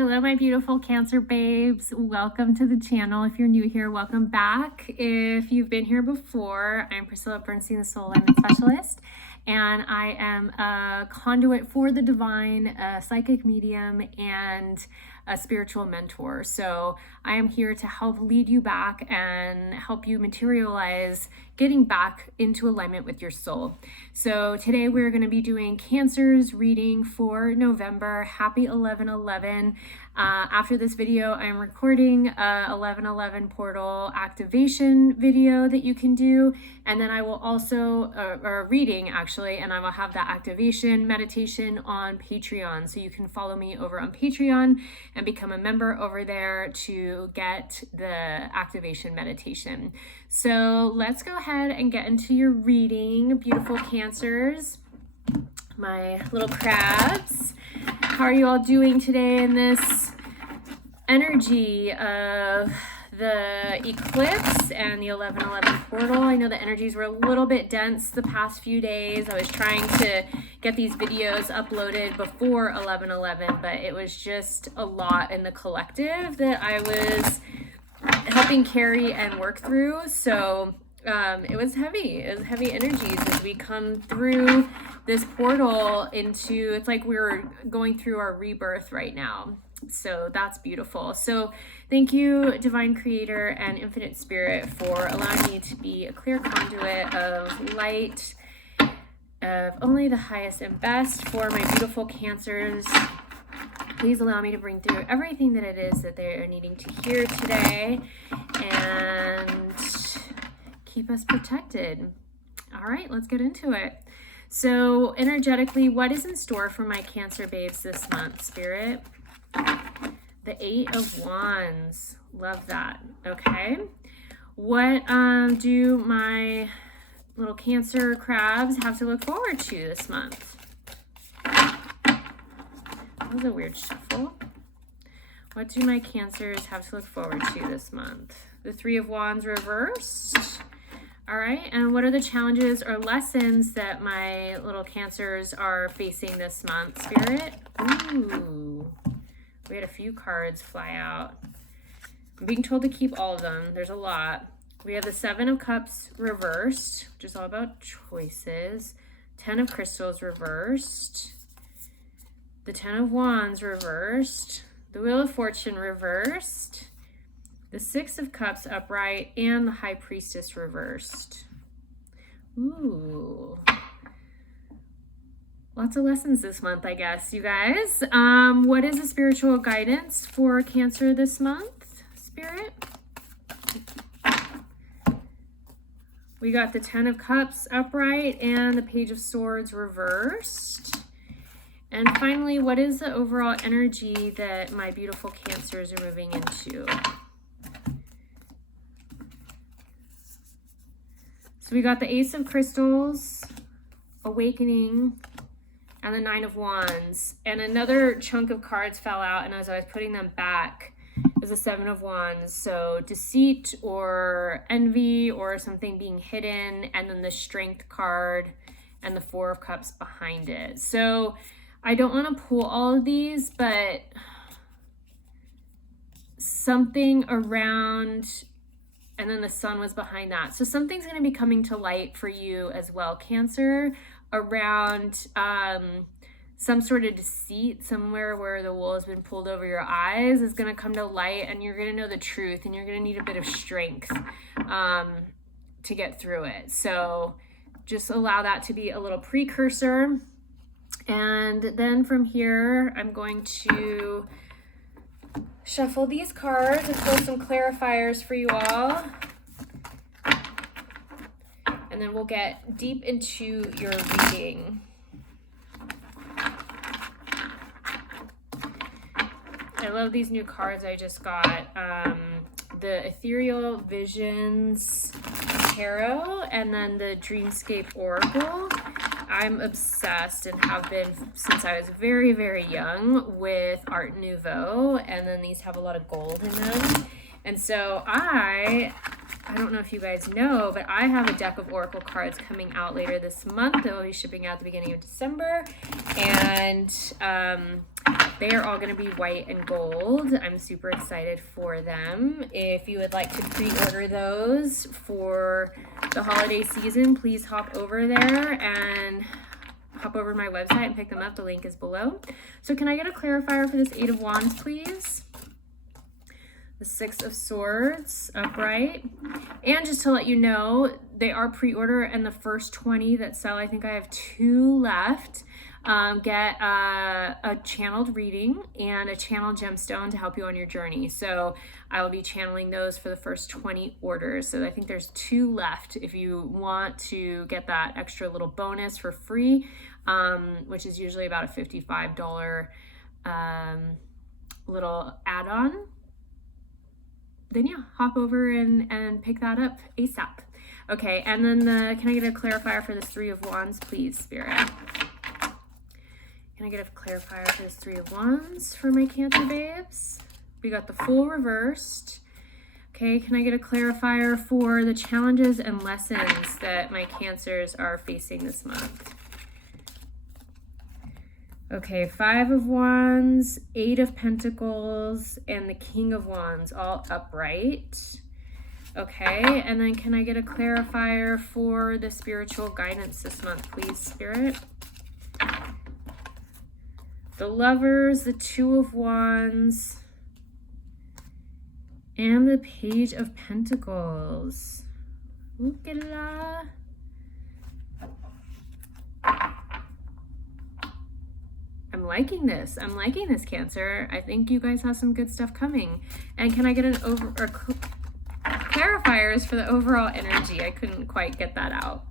Hello, my beautiful Cancer babes. Welcome to the channel. If you're new here, welcome back. If you've been here before, I'm Priscilla Bernstein, the Soul Alignment Specialist, and I am a conduit for the divine, a psychic medium, and a spiritual mentor. So I am here to help lead you back and help you materialize getting back into alignment with your soul. So today we're going to be doing Cancer's reading for November. Happy 11/11. After this video, I'm recording a 11/11 portal activation video that you can do, and then I will also, or reading actually, and I will have that activation meditation on Patreon. So you can follow me over on Patreon and become a member over there to get the activation meditation. So let's go ahead and get into your reading, beautiful Cancers, my little crabs. How are you all doing today in this energy of the eclipse and the 11/11 portal? I know the energies were a little bit dense the past few days. I was trying to get these videos uploaded before 11/11, but it was just a lot in the collective that I was helping carry and work through. So it was heavy. It was heavy energies as we come through this portal into, it's like we're going through our rebirth right now. So that's beautiful. So thank you, Divine Creator and Infinite Spirit, for allowing me to be a clear conduit of light, of only the highest and best for my beautiful Cancers. Please allow me to bring through everything that it is that they are needing to hear today and keep us protected. All right, let's get into it. So energetically, what is in store for my Cancer babes this month, Spirit? The 8 of Wands. Love that. Okay. What do my little Cancer crabs have to look forward to this month? That was a weird shuffle. What do my Cancers have to look forward to this month? The 3 of Wands reversed. All right. And what are the challenges or lessons that my little Cancers are facing this month, Spirit? Ooh. We had a few cards fly out. I'm being told to keep all of them. There's a lot. We have the 7 of Cups reversed, which is all about choices. 10 of Crystals reversed. The 10 of Wands reversed. The Wheel of Fortune reversed. The 6 of Cups upright, and the High Priestess reversed. Ooh. Lots of lessons this month, I guess, you guys. What is the spiritual guidance for Cancer this month, Spirit? We got the 10 of Cups upright and the Page of Swords reversed. And finally, what is the overall energy that my beautiful Cancers are moving into? So we got the Ace of Crystals, Awakening, and the 9 of Wands. And another chunk of cards fell out, and as I was putting them back, it was the 7 of Wands. So deceit or envy or something being hidden, and then the Strength card and the 4 of Cups behind it. So I don't want to pull all of these, but something around, and then the Sun was behind that. So something's going to be coming to light for you as well, Cancer, around some sort of deceit somewhere where the wool has been pulled over your eyes is going to come to light, and you're going to know the truth, and you're going to need a bit of strength to get through it. So just allow that to be a little precursor. And then from here, I'm going to shuffle these cards and pull some clarifiers for you all. And then we'll get deep into your reading. I love these new cards I just got. The Ethereal Visions Tarot and then the Dreamscapes Oracle. I'm obsessed and have been since I was very, very young with Art Nouveau, and then these have a lot of gold in them. And so I don't know if you guys know, but I have a deck of Oracle cards coming out later this month that will be shipping out at the beginning of December. And They are all going to be white and gold. I'm super excited for them. If you would like to pre-order those for the holiday season, please hop over there and hop over to my website and pick them up. The link is below. So can I get a clarifier for this Eight of Wands, please? The Six of Swords, upright. And just to let you know, they are pre-order, and the first 20 that sell, I think I have 2 left, get a channeled reading and a channeled gemstone to help you on your journey. So I will be channeling those for the first 20 orders. So I think there's 2 left if you want to get that extra little bonus for free, which is usually about a $55 little add-on. Then yeah, hop over and pick that up ASAP. Okay, and then can I get a clarifier for this Three of Wands, please, Spirit? Can I get a clarifier for this Three of Wands for my Cancer babes? We got the Fool reversed. Okay, can I get a clarifier for the challenges and lessons that my Cancers are facing this month? Okay, Five of Wands, Eight of Pentacles, and the King of Wands, all upright. Okay, and then can I get a clarifier for the spiritual guidance this month, please, Spirit? The Lovers, the Two of Wands, and the Page of Pentacles. Ookala. I'm liking this. I'm liking this, Cancer. I think you guys have some good stuff coming. And can I get clarifiers for the overall energy? I couldn't quite get that out.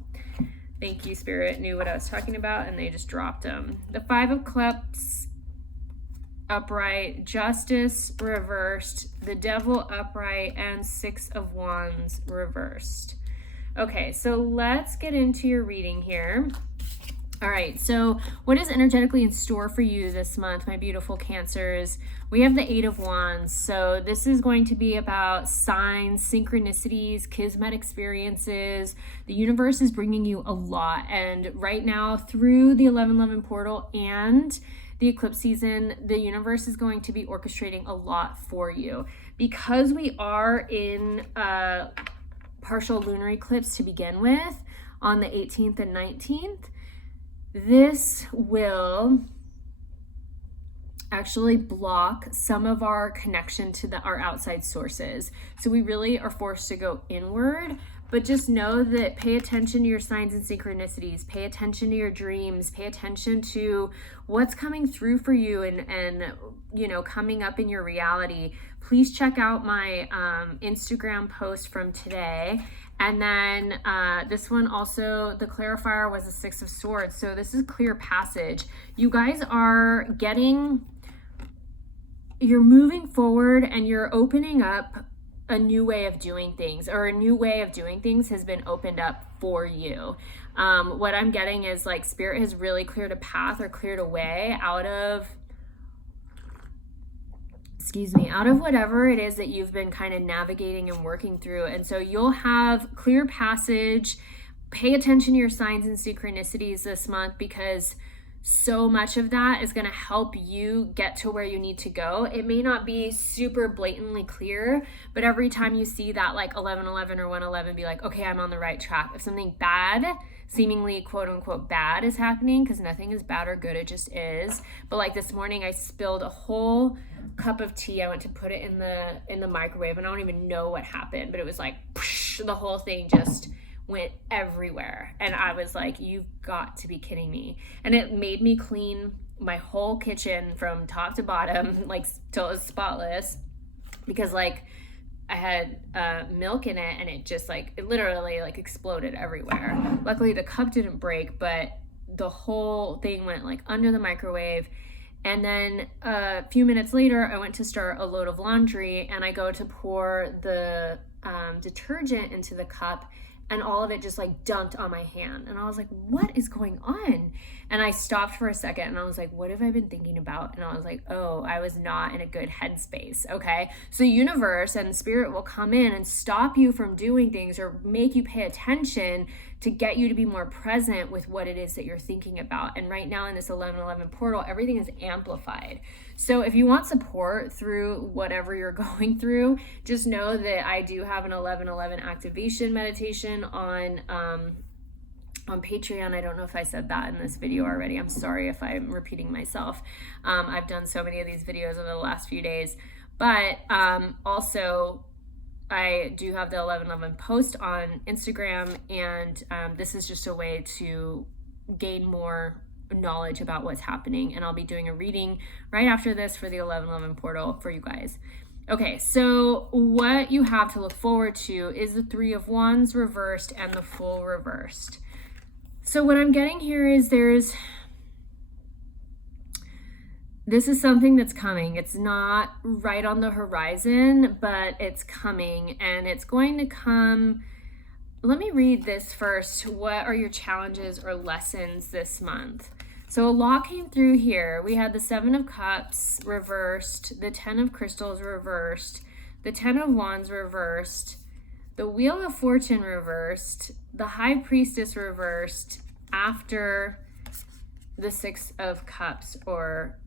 Thank you, Spirit knew what I was talking about, and they just dropped them. The Five of Cups, upright. Justice, reversed. The Devil, upright. And Six of Wands, reversed. Okay, so let's get into your reading here. All right, so what is energetically in store for you this month, my beautiful Cancers? We have the Eight of Wands. So this is going to be about signs, synchronicities, kismet experiences. The universe is bringing you a lot. And right now, through the 11/11 portal and the eclipse season, the universe is going to be orchestrating a lot for you. Because we are in a partial lunar eclipse to begin with on the 18th and 19th, this will actually block some of our connection to our outside sources. So we really are forced to go inward, but just know that pay attention to your signs and synchronicities, pay attention to your dreams, pay attention to what's coming through for you and you know, coming up in your reality. Please check out my Instagram post from today. And then this one also, the clarifier was the Six of Swords. So this is clear passage. You guys are you're moving forward and you're opening up a new way of doing things, or a new way of doing things has been opened up for you. What I'm getting is like Spirit has really cleared a path or cleared a way out of whatever it is that you've been kind of navigating and working through. And so you'll have clear passage. Pay attention to your signs and synchronicities this month, because so much of that is going to help you get to where you need to go. It may not be super blatantly clear, but every time you see that like 1111 or 111, be like, okay, I'm on the right track. If something bad, seemingly quote unquote bad, is happening, because nothing is bad or good, it just is. But like this morning, I spilled a whole cup of tea. I went to put it in the microwave, and I don't even know what happened, but it was like poosh, the whole thing just went everywhere. And I was like, you've got to be kidding me. And it made me clean my whole kitchen from top to bottom, like till it was spotless, because like I had milk in it, and it just like, it literally like exploded everywhere. Luckily the cup didn't break, but the whole thing went like under the microwave. And then a few minutes later, I went to start a load of laundry, and I go to pour the detergent into the cup, and all of it just like dumped on my hand. And I was like, what is going on? And I stopped for a second, and I was like, what have I been thinking about? And I was like, oh, I was not in a good headspace. Okay. So universe and Spirit will come in and stop you from doing things, or make you pay attention to get you to be more present with what it is that you're thinking about. And right now in this 1111 portal, everything is amplified. So if you want support through whatever you're going through, just know that I do have an 11/11 activation meditation on Patreon. I don't know if I said that in this video already. I'm sorry if I'm repeating myself. I've done so many of these videos over the last few days, but also I do have the 11/11 post on Instagram, and this is just a way to gain more knowledge about what's happening, and I'll be doing a reading right after this for the 11/11 portal for you guys. Okay, so what you have to look forward to is the Three of Wands reversed and the Fool reversed. So what I'm getting here is this is something that's coming. It's not right on the horizon, but it's coming, and it's going to come. Let me read this first. What are your challenges or lessons this month? So a lot came through here. We had the Seven of Cups reversed, the 10 of Crystals reversed, the 10 of Wands reversed, the Wheel of Fortune reversed, the High Priestess reversed after the Six of Cups, or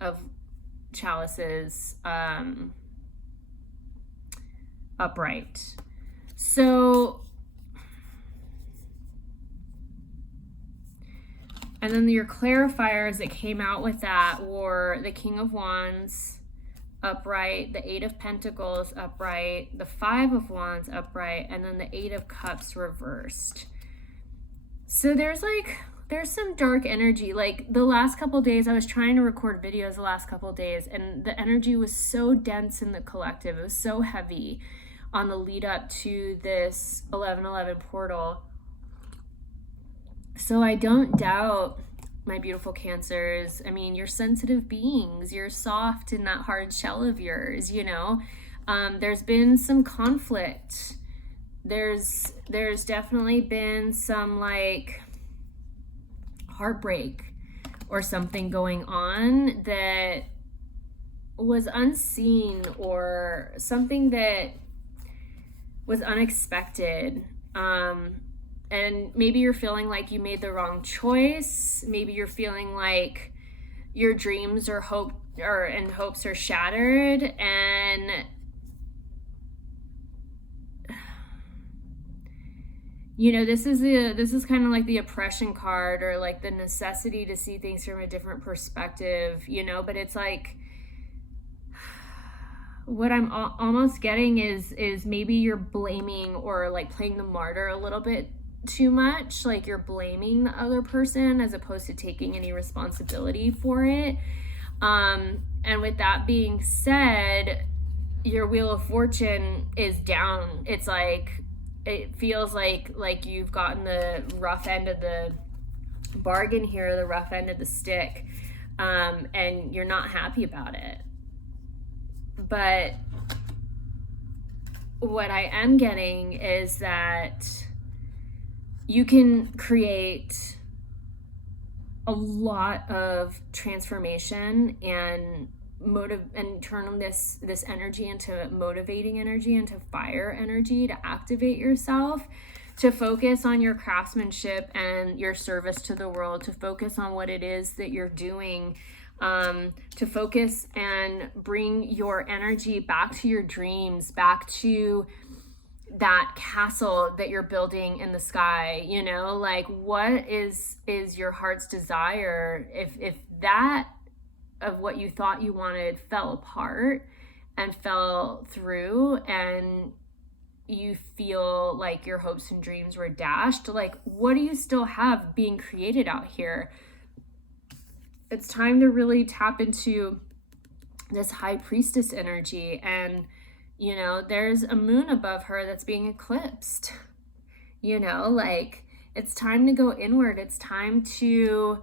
of chalices upright. So, and then your clarifiers that came out with that were the King of Wands upright, the Eight of Pentacles upright, the Five of Wands upright, and then the Eight of Cups reversed. So there's some dark energy. Like the last couple days, I was trying to record videos the last couple days, and the energy was so dense in the collective. It was so heavy on the lead up to this 11/11 portal. So I don't doubt, my beautiful Cancers. I mean, you're sensitive beings. You're soft in that hard shell of yours, you know. There's been some conflict. There's definitely been some like heartbreak or something going on that was unseen, or something that was unexpected. And maybe you're feeling like you made the wrong choice. Maybe you're feeling like your dreams and hopes are shattered, and you know, this is kind of like the oppression card, or like the necessity to see things from a different perspective, you know. But it's like, what I'm almost getting is maybe you're blaming or like playing the martyr a little bit too much. Like you're blaming the other person as opposed to taking any responsibility for it. And with that being said, your Wheel of Fortune is down. It's like, it feels like you've gotten the rough end of the bargain here, the rough end of the stick, and you're not happy about it. But what I am getting is that you can create a lot of transformation and turn this energy into motivating energy, into fire energy, to activate yourself, to focus on your craftsmanship and your service to the world, to focus on what it is that you're doing, to focus and bring your energy back to your dreams, back to that castle that you're building in the sky. You know, like, what is your heart's desire? If that of what you thought you wanted fell apart and fell through, and you feel like your hopes and dreams were dashed, like, what do you still have being created out here? It's time to really tap into this High Priestess energy. And, you know, there's a moon above her that's being eclipsed. You know, like, it's time to go inward. It's time to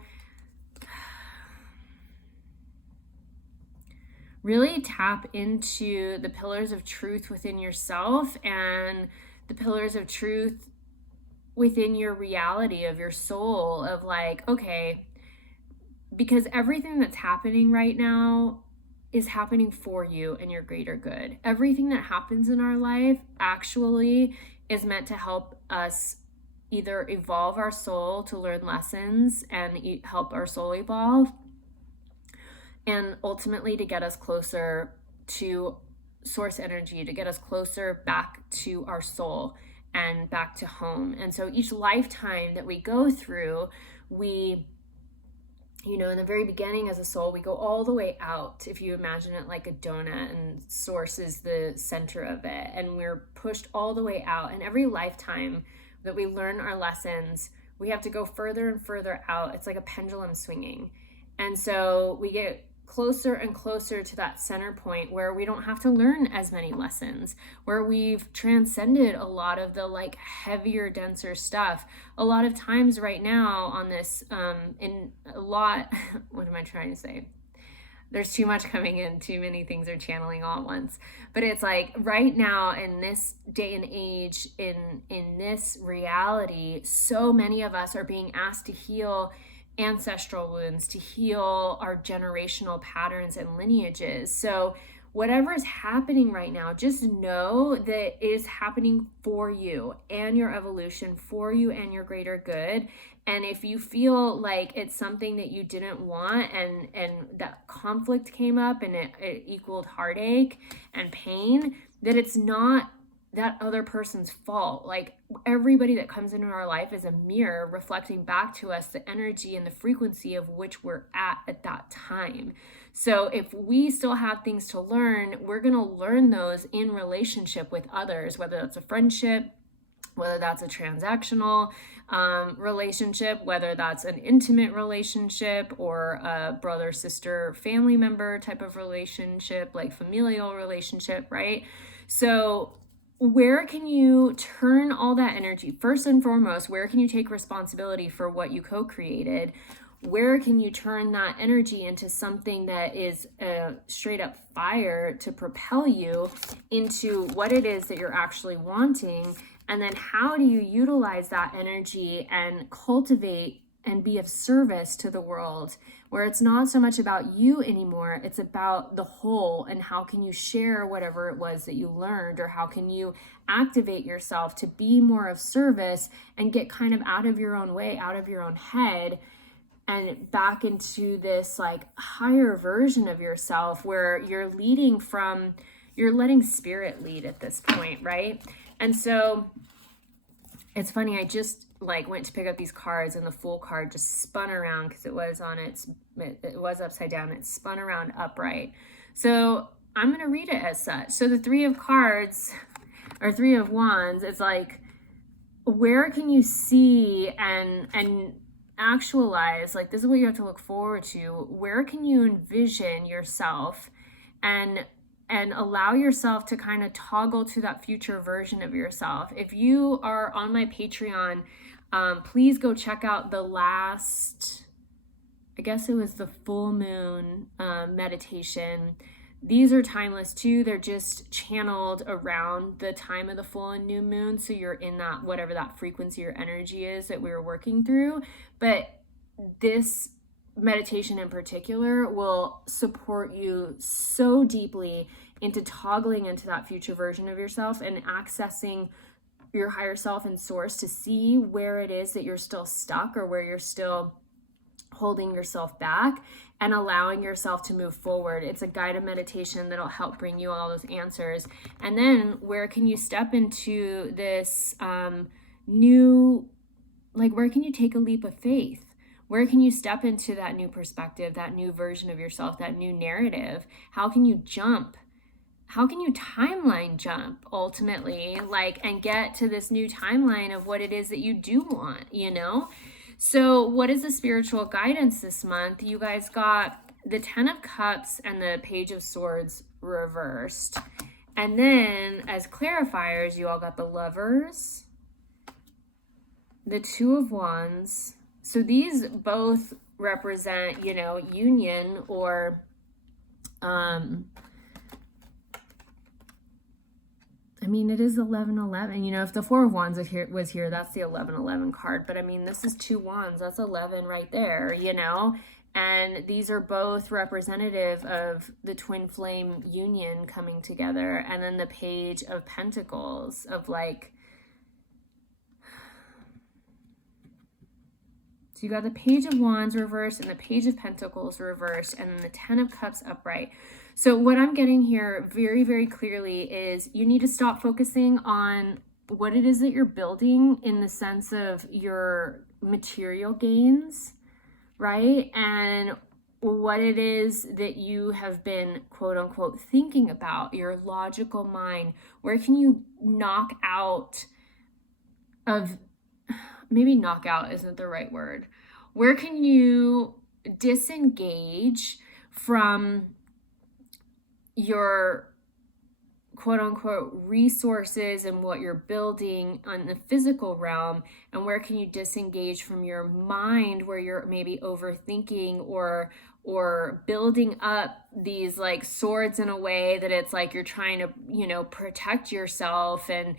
really tap into the pillars of truth within yourself and the pillars of truth within your reality of your soul, of like, okay, because everything that's happening right now is happening for you and your greater good. Everything that happens in our life actually is meant to help us either evolve our soul, to learn lessons and help our soul evolve, and ultimately to get us closer to source energy, to get us closer back to our soul and back to home. And so each lifetime that we go through, we, you know, in the very beginning as a soul, we go all the way out. If you imagine it like a donut and source is the center of it, and we're pushed all the way out. And every lifetime that we learn our lessons, we have to go further and further out. It's like a pendulum swinging. And so we get closer and closer to that center point where we don't have to learn as many lessons, where we've transcended a lot of the like heavier, denser stuff. A lot of times right now on this, what am I trying to say? There's too much coming in, too many things are channeling all at once. But it's like right now in this day and age, in this reality, so many of us are being asked to heal ancestral wounds, to heal our generational patterns and lineages. So whatever is happening right now, just know that it is happening for you and your evolution, for you and your greater good. And if you feel like it's something that you didn't want and that conflict came up and it equaled heartache and pain, that it's not that other person's fault. Like everybody that comes into our life is a mirror reflecting back to us the energy and the frequency of which we're at that time. So if we still have things to learn, we're going to learn those in relationship with others, whether that's a friendship, whether that's a transactional relationship, whether that's an intimate relationship or a brother, sister, family member type of relationship, like familial relationship, right? So where can you turn all that energy? First and foremost, where can you take responsibility for what you co-created? Where can you turn that energy into something that is straight up fire to propel you into what it is that you're actually wanting? And then how do you utilize that energy and cultivate and be of service to the world, where it's not so much about you anymore, it's about the whole, and how can you share whatever it was that you learned, or how can you activate yourself to be more of service and get kind of out of your own way, out of your own head, and back into this like higher version of yourself where you're letting spirit lead at this point, right? And so it's funny, I just like went to pick up these cards and the Fool card just spun around because it was upside down. It spun around upright. So I'm going to read it as such. So the Three of Cards or Three of Wands, it's like, where can you see and actualize, like this is what you have to look forward to. Where can you envision yourself and allow yourself to kind of toggle to that future version of yourself? If you are on my Patreon, please go check out the last, I guess it was the full moon meditation. These are timeless too. They're just channeled around the time of the full and new moon. So you're in that, whatever that frequency or energy is that we were working through. But this meditation in particular will support you so deeply into toggling into that future version of yourself and accessing your higher self and source to see where it is that you're still stuck or where you're still holding yourself back and allowing yourself to move forward. It's a guided meditation that'll help bring you all those answers. And then where can you step into this new, like where can you take a leap of faith? Where can you step into that new perspective, that new version of yourself, that new narrative? How can you jump? How can you timeline jump ultimately, like, and get to this new timeline of what it is that you do want, you know? So what is the spiritual guidance this month? You guys got the Ten of Cups and the Page of Swords reversed. And then as clarifiers, you all got the Lovers, the Two of Wands. So these both represent, you know, union or I mean, it is 11-11. You know, if the Four of Wands was here, that's the 11-11 card. But I mean, this is two wands. That's 11 right there, you know? And these are both representative of the twin flame union coming together. And then the Page of Pentacles of like So you got the Page of Wands reversed and the Page of Pentacles reversed, and then the Ten of Cups upright. So what I'm getting here very, very clearly is you need to stop focusing on what it is that you're building in the sense of your material gains, right? And what it is that you have been, quote unquote, thinking about, your logical mind. Where can you knock out of, maybe knockout isn't the right word. Where can you disengage from your quote unquote resources and what you're building on the physical realm, and where can you disengage from your mind where you're maybe overthinking or building up these like swords in a way that it's like you're trying to, you know, protect yourself and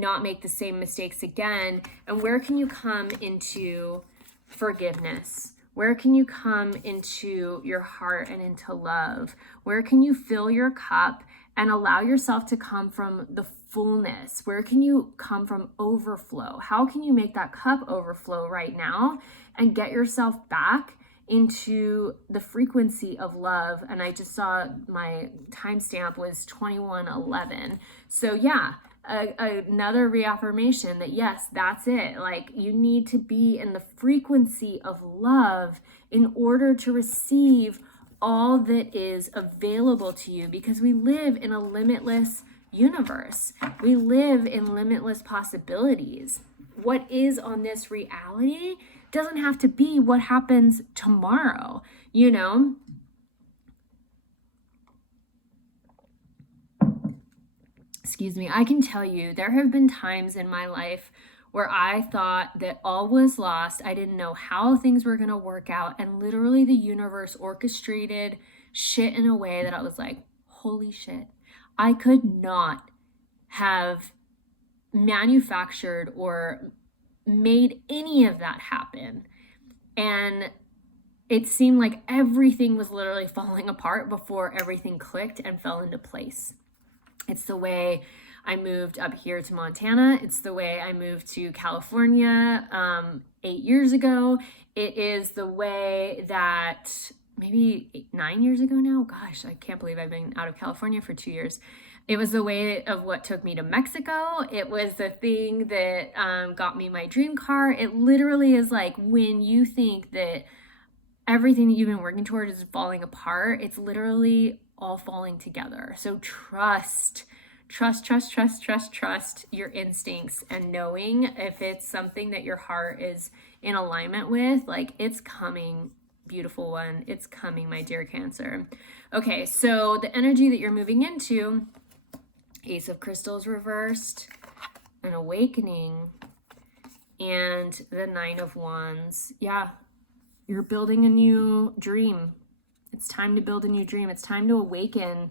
not make the same mistakes again. And where can you come into forgiveness? Where can you come into your heart and into love? Where can you fill your cup and allow yourself to come from the fullness? Where can you come from overflow? How can you make that cup overflow right now and get yourself back into the frequency of love? And I just saw my timestamp was 2111. So yeah, another reaffirmation that yes, that's it. Like, you need to be in the frequency of love in order to receive all that is available to you, because we live in a limitless universe. We live in limitless possibilities. What is on this reality doesn't have to be what happens tomorrow, you know? Excuse me, I can tell you there have been times in my life where I thought that all was lost. I didn't know how things were going to work out. And literally the universe orchestrated shit in a way that I was like, holy shit. I could not have manufactured or made any of that happen. And it seemed like everything was literally falling apart before everything clicked and fell into place. It's the way I moved up here to Montana. It's the way I moved to California 8 years ago. It is the way that maybe 9 years ago now. Gosh, I can't believe I've been out of California for 2 years. It was the way of what took me to Mexico. It was the thing that got me my dream car. It literally is like when you think that everything that you've been working toward is falling apart, it's literally all falling together. So trust your instincts, and knowing if it's something that your heart is in alignment with, like, it's coming, beautiful one. It's coming, my dear Cancer. Okay, so the energy that you're moving into, Ace of Crystals reversed, an awakening, and the Nine of Wands. Yeah, you're building a new dream. It's time to build a new dream. It's time to awaken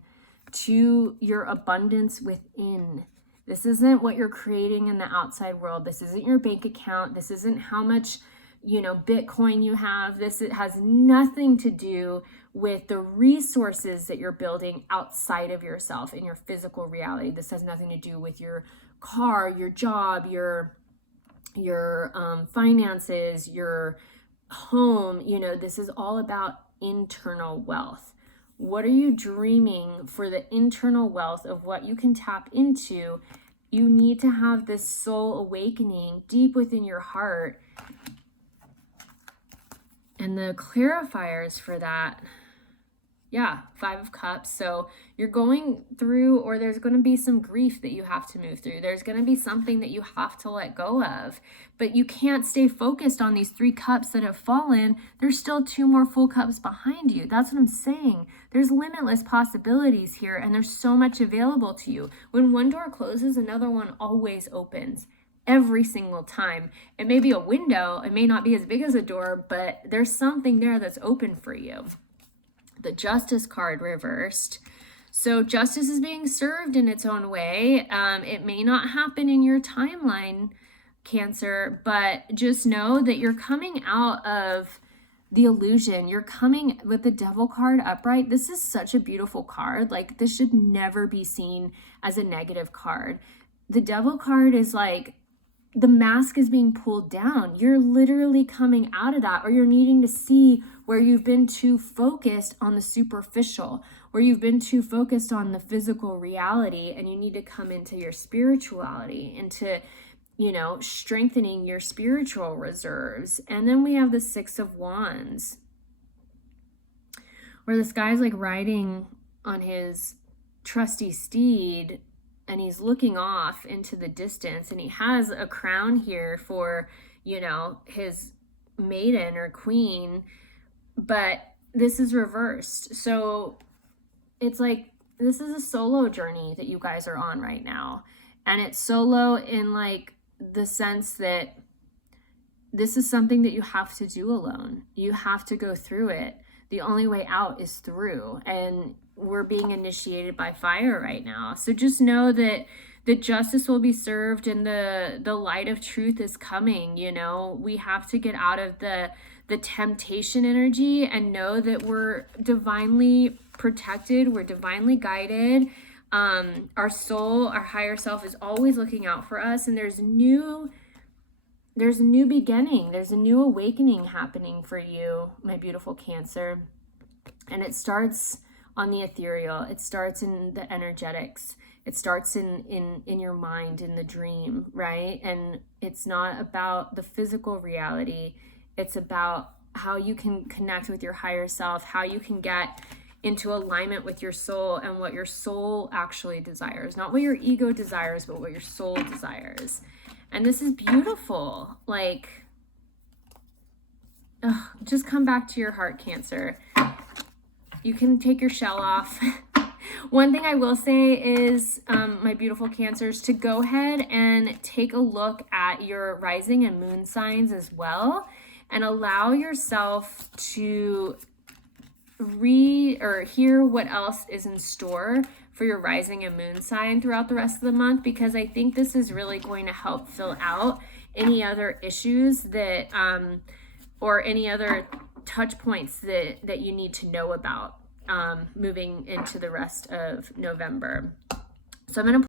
to your abundance within. This isn't what you're creating in the outside world. This isn't your bank account. This isn't how much, you know, Bitcoin you have. It has nothing to do with the resources that you're building outside of yourself in your physical reality. This has nothing to do with your car, your job, your finances, your home. You know, this is all about internal wealth. What are you dreaming for the internal wealth of what you can tap into? You need to have this soul awakening deep within your heart. And the clarifiers for that, yeah, Five of Cups. So you're going through, or there's going to be some grief that you have to move through. There's going to be something that you have to let go of. But you can't stay focused on these 3 cups that have fallen. There's still 2 more full cups behind you. That's what I'm saying. There's limitless possibilities here, and there's so much available to you. When one door closes, another one always opens. Every single time. It may be a window. It may not be as big as a door, but there's something there that's open for you. The Justice card reversed. So justice is being served in its own way. It may not happen in your timeline, Cancer, but just know that you're coming out of the illusion. You're coming with the Devil card upright. This is such a beautiful card. Like, this should never be seen as a negative card. The Devil card is like the mask is being pulled down. You're literally coming out of that, or you're needing to see where you've been too focused on the superficial, where you've been too focused on the physical reality, and you need to come into your spirituality, into, you know, strengthening your spiritual reserves. And then we have the Six of Wands, where this guy's like riding on his trusty steed, and he's looking off into the distance, and he has a crown here for, you know, his maiden or queen, but this is reversed. So it's like, this is a solo journey that you guys are on right now. And it's solo in like the sense that this is something that you have to do alone. You have to go through it. The only way out is through. And we're being initiated by fire right now. So just know that the justice will be served, and the light of truth is coming. You know, we have to get out of the temptation energy and know that we're divinely protected. We're divinely guided. Our soul, our higher self is always looking out for us. And there's a new beginning. There's a new awakening happening for you, my beautiful Cancer. And it starts on the ethereal. It starts in the energetics. It starts in your mind, in the dream, right? And it's not about the physical reality. It's about how you can connect with your higher self, how you can get into alignment with your soul and what your soul actually desires. Not what your ego desires, but what your soul desires. And this is beautiful. Like, just come back to your heart, Cancer. You can take your shell off. One thing I will say is, my beautiful Cancers, to go ahead and take a look at your rising and moon signs as well, and allow yourself to read or hear what else is in store for your rising and moon sign throughout the rest of the month, because I think this is really going to help fill out any other issues that, or any other touch points that you need to know about moving into the rest of November. So I'm going to